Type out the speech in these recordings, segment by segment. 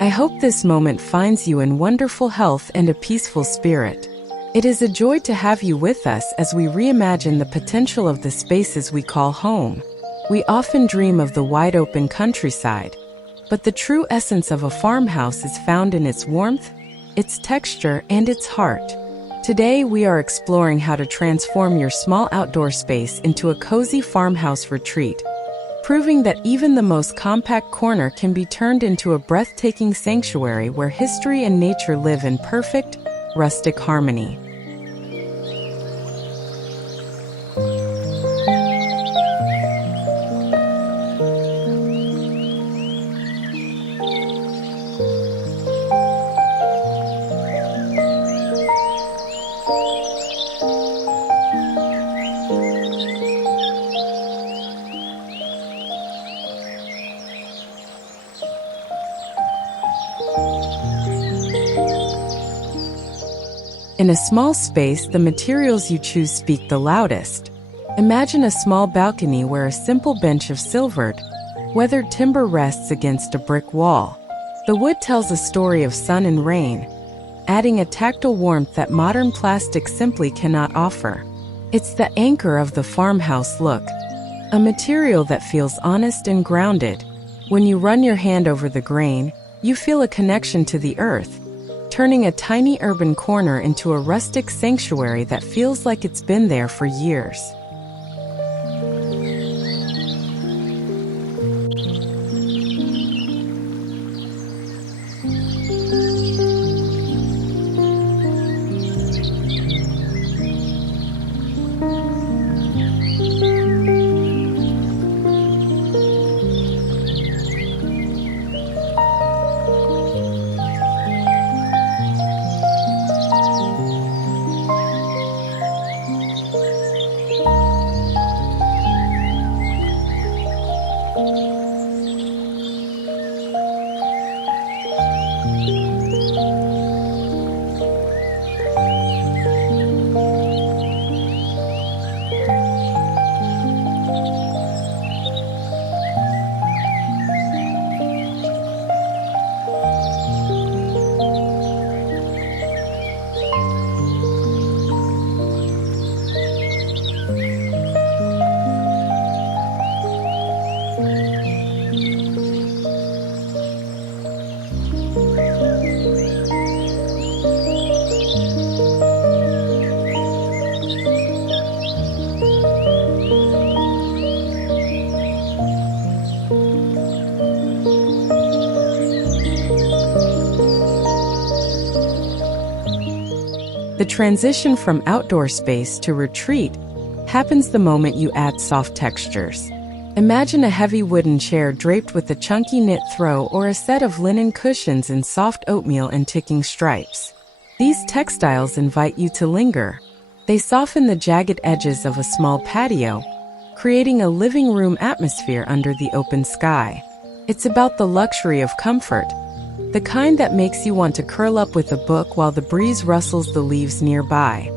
I hope this moment finds you in wonderful health and a peaceful spirit. It is a joy to have you with us as we reimagine the potential of the spaces we call home. We often dream of the wide-open countryside, but the true essence of a farmhouse is found in its warmth, its texture, and its heart. Today, we are exploring how to transform your small outdoor space into a cozy farmhouse retreat, proving that even the most compact corner can be turned into a breathtaking sanctuary where history and nature live in perfect, rustic harmony. In a small space, the materials you choose speak the loudest. Imagine a small balcony where a simple bench of silvered, weathered timber rests against a brick wall. The wood tells a story of sun and rain, adding a tactile warmth that modern plastic simply cannot offer. It's the anchor of the farmhouse look, a material that feels honest and grounded. When you run your hand over the grain, you feel a connection to the earth, turning a tiny urban corner into a rustic sanctuary that feels like it's been there for years. The transition from outdoor space to retreat happens the moment you add soft textures. Imagine a heavy wooden chair draped with a chunky knit throw or a set of linen cushions in soft oatmeal and ticking stripes. These textiles invite you to linger. They soften the jagged edges of a small patio, creating a living room atmosphere under the open sky. It's about the luxury of comfort, the kind that makes you want to curl up with a book while the breeze rustles the leaves nearby.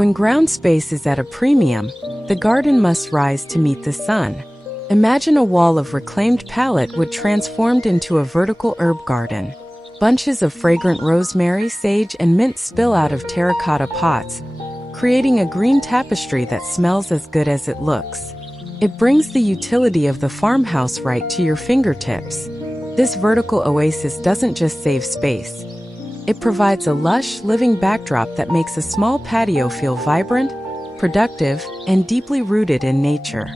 When ground space is at a premium, the garden must rise to meet the sun. Imagine a wall of reclaimed palette wood transformed into a vertical herb garden. Bunches of fragrant rosemary, sage, and mint spill out of terracotta pots, creating a green tapestry that smells as good as it looks. It brings the utility of the farmhouse right to your fingertips. This vertical oasis doesn't just save space. It provides a lush, living backdrop that makes a small patio feel vibrant, productive, and deeply rooted in nature.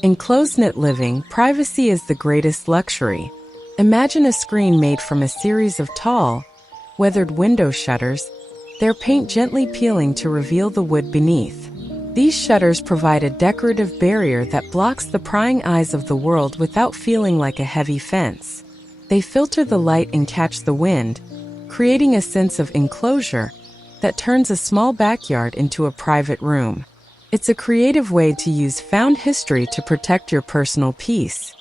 In close-knit living, privacy is the greatest luxury. Imagine a screen made from a series of tall, weathered window shutters, their paint gently peeling to reveal the wood beneath. These shutters provide a decorative barrier that blocks the prying eyes of the world without feeling like a heavy fence. They filter the light and catch the wind, creating a sense of enclosure that turns a small backyard into a private room. It's a creative way to use found history to protect your personal peace.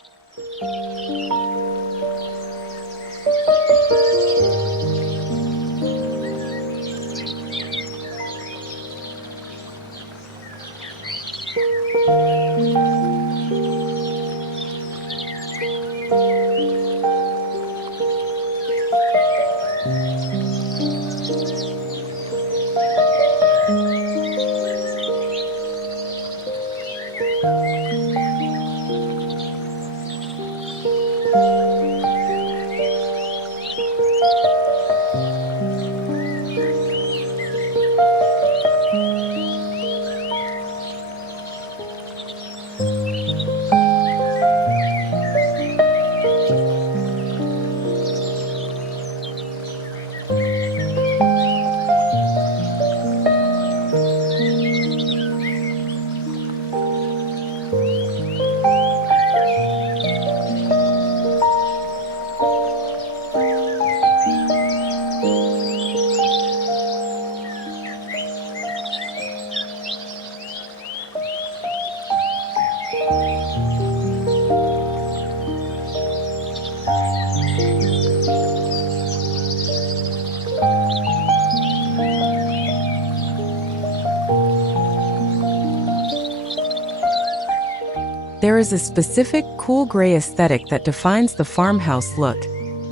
There is a specific cool gray aesthetic that defines the farmhouse look,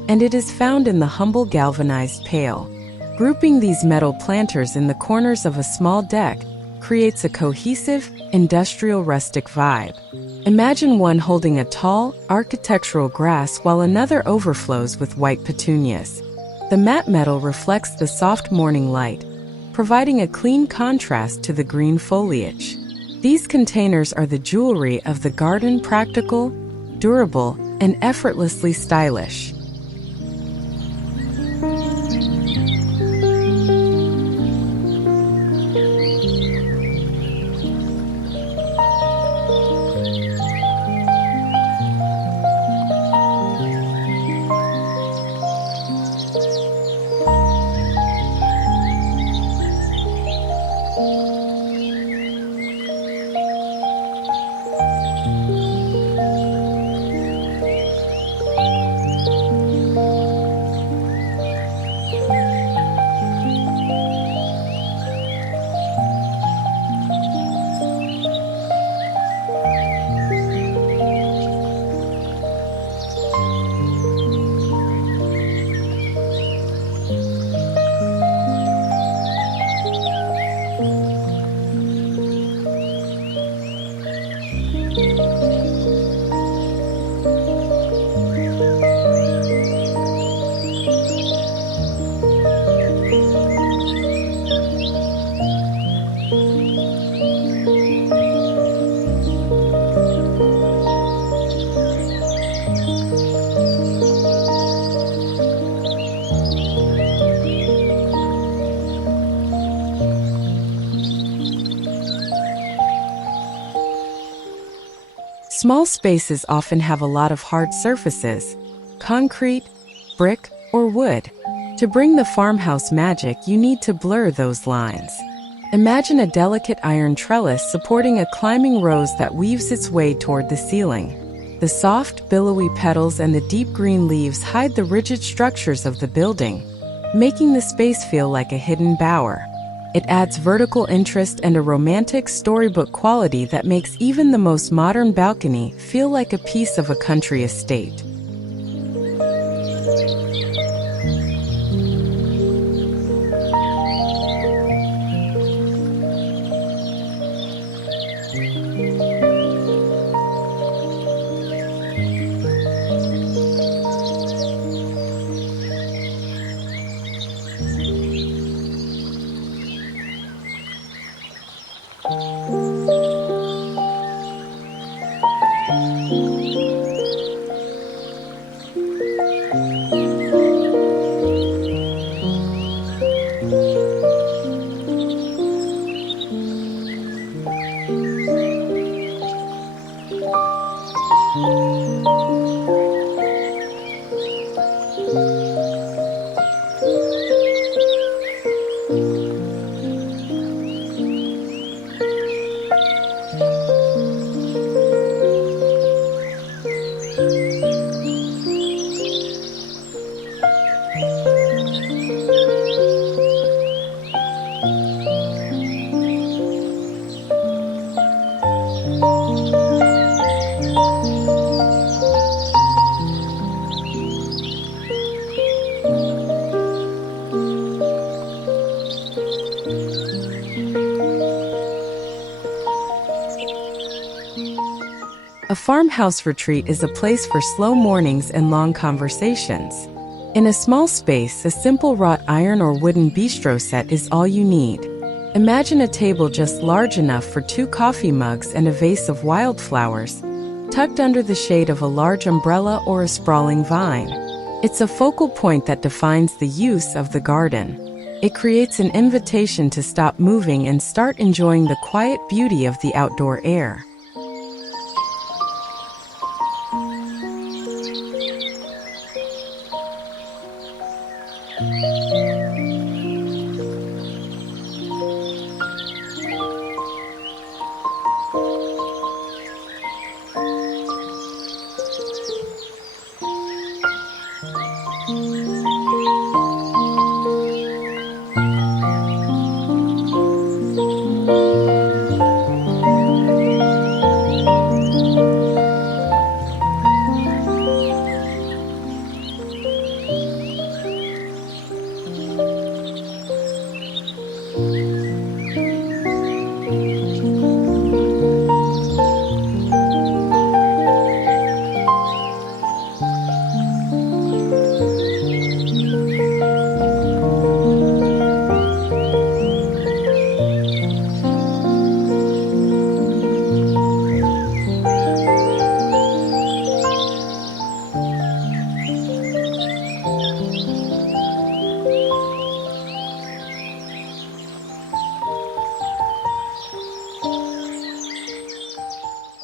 and it is found in the humble galvanized pail. Grouping these metal planters in the corners of a small deck creates a cohesive, industrial rustic vibe. Imagine one holding a tall, architectural grass while another overflows with white petunias. The matte metal reflects the soft morning light, providing a clean contrast to the green foliage. These containers are the jewelry of the garden, practical, durable, and effortlessly stylish. Small spaces often have a lot of hard surfaces, concrete, brick, or wood. To bring the farmhouse magic, you need to blur those lines. Imagine a delicate iron trellis supporting a climbing rose that weaves its way toward the ceiling. The soft, billowy petals and the deep green leaves hide the rigid structures of the building, making the space feel like a hidden bower. It adds vertical interest and a romantic storybook quality that makes even the most modern balcony feel like a piece of a country estate. A farmhouse retreat is a place for slow mornings and long conversations. In a small space, a simple wrought iron or wooden bistro set is all you need. Imagine a table just large enough for 2 coffee mugs and a vase of wildflowers, tucked under the shade of a large umbrella or a sprawling vine. It's a focal point that defines the use of the garden. It creates an invitation to stop moving and start enjoying the quiet beauty of the outdoor air.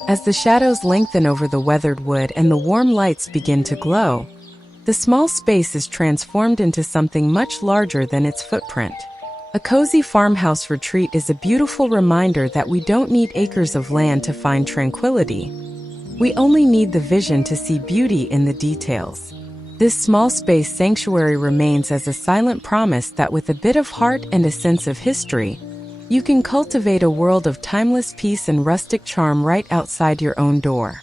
As the shadows lengthen over the weathered wood and the warm lights begin to glow, the small space is transformed into something much larger than its footprint. A cozy farmhouse retreat is a beautiful reminder that we don't need acres of land to find tranquility. We only need the vision to see beauty in the details. This small space sanctuary remains as a silent promise that with a bit of heart and a sense of history, you can cultivate a world of timeless peace and rustic charm right outside your own door.